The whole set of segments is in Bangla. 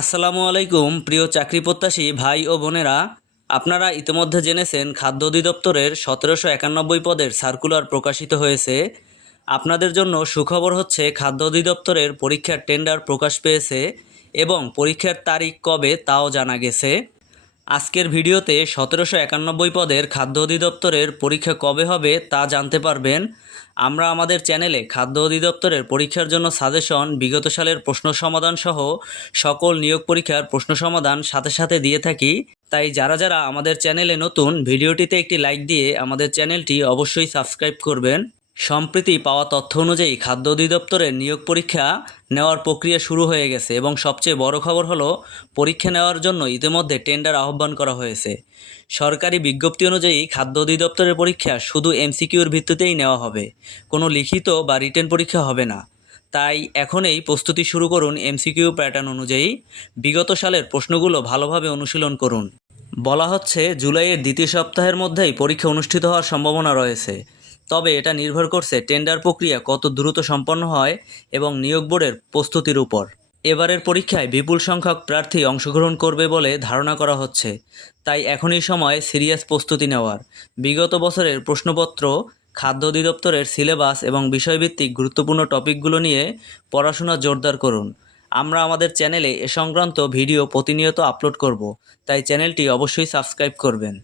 আসসালামু আলাইকুম, প্রিয় চাকরি প্রত্যাশী ভাই ও বোনেরা। আপনারা ইতিমধ্যে জেনেছেন, খাদ্য অধিদপ্তরের সতেরোশো একানব্বই পদের সার্কুলার প্রকাশিত হয়েছে। আপনাদের জন্য সুখবর হচ্ছে, খাদ্য অধিদপ্তরের পরীক্ষার টেন্ডার প্রকাশ পেয়েছে এবং পরীক্ষার তারিখ কবে তাও জানা গেছে। আজকের ভিডিওতে সতেরোশো একানব্বই পদের খাদ্য অধিদপ্তরের পরীক্ষা কবে হবে তা জানতে পারবেন। আমরা আমাদের চ্যানেলে খাদ্য অধিদপ্তরের পরীক্ষার জন্য সাজেশন, বিগত সালের প্রশ্ন সমাধান সহ সকল নিয়োগ পরীক্ষার প্রশ্ন সমাধান সাথে সাথে দিয়ে থাকি। তাই যারা যারা আমাদের চ্যানেলে নতুন, ভিডিওটিতে একটি লাইক দিয়ে আমাদের চ্যানেলটি অবশ্যই সাবস্ক্রাইব করবেন। সম্প্রতি পাওয়া তথ্য অনুযায়ী খাদ্য অধিদপ্তরের নিয়োগ পরীক্ষা নেওয়ার প্রক্রিয়া শুরু হয়ে গেছে এবং সবচেয়ে বড় খবর হলো, পরীক্ষা নেওয়ার জন্য ইতিমধ্যে টেন্ডার আহ্বান করা হয়েছে। সরকারি বিজ্ঞপ্তি অনুযায়ী খাদ্য অধিদপ্তরের পরীক্ষা শুধু এমসিকিউর ভিত্তিতেই নেওয়া হবে। কোনো লিখিত বা রিটেন পরীক্ষা হবে না। তাই এখনই প্রস্তুতি শুরু করুন এমসিকিউ প্যাটার্ন অনুযায়ী। বিগত সালের প্রশ্নগুলো ভালোভাবে অনুশীলন করুন। বলা হচ্ছে, জুলাইয়ের দ্বিতীয় সপ্তাহের মধ্যেই পরীক্ষা অনুষ্ঠিত হওয়ার সম্ভাবনা রয়েছে। তবে এটা নির্ভর করছে টেন্ডার প্রক্রিয়া কত দ্রুত সম্পন্ন হয় এবং নিয়োগ বোর্ডের প্রস্তুতির উপর। এবারের পরীক্ষায় বিপুল সংখ্যক প্রার্থী অংশগ্রহণ করবে বলে ধারণা করা হচ্ছে। তাই এখনই সময় সিরিয়াস প্রস্তুতি নেওয়ার। বিগত বছরের প্রশ্নপত্র, খাদ্য অধিদপ্তরের সিলেবাস এবং বিষয়ভিত্তিক গুরুত্বপূর্ণ টপিকগুলো নিয়ে পড়াশোনা জোরদার করুন। আমরা আমাদের চ্যানেলে এ সংক্রান্ত ভিডিও প্রতিনিয়ত আপলোড করব, তাই চ্যানেলটি অবশ্যই সাবস্ক্রাইব করবেন।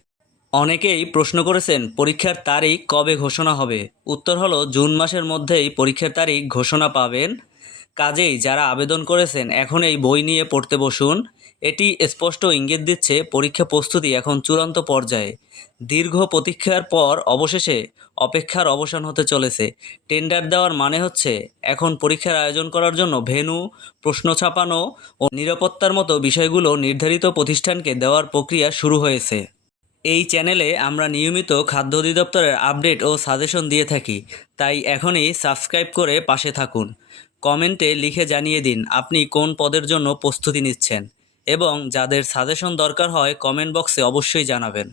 অনেকেই প্রশ্ন করেছেন, পরীক্ষার তারিখ কবে ঘোষণা হবে? উত্তর হলো, জুন মাসের মধ্যেই পরীক্ষার তারিখ ঘোষণা পাবেন। কাজেই যারা আবেদন করেছেন, এখন এই বই নিয়ে পড়তে বসুন। এটি স্পষ্ট ইঙ্গিত দিচ্ছে, পরীক্ষা প্রস্তুতি এখন চূড়ান্ত পর্যায়ে। দীর্ঘ প্রতীক্ষার পর অবশেষে অপেক্ষার অবসান হতে চলেছে। টেন্ডার দেওয়ার মানে হচ্ছে, এখন পরীক্ষার আয়োজন করার জন্য ভেন্যু প্রশ্ন ছাপানো ও নিরাপত্তার মতো বিষয়গুলো নির্ধারিত প্রতিষ্ঠানকে দেওয়ার প্রক্রিয়া শুরু হয়েছে। এই চ্যানেলে আমরা নিয়মিত খাদ্য অধিদপ্তরের আপডেট ও সাজেশন দিয়ে থাকি, তাই এখনই সাবস্ক্রাইব করে পাশে থাকুন। কমেন্টে লিখে জানিয়ে দিন আপনি কোন পদের জন্য প্রস্তুতি নিচ্ছেন এবং যাদের সাজেশন দরকার হয় কমেন্ট বক্সে অবশ্যই জানাবেন।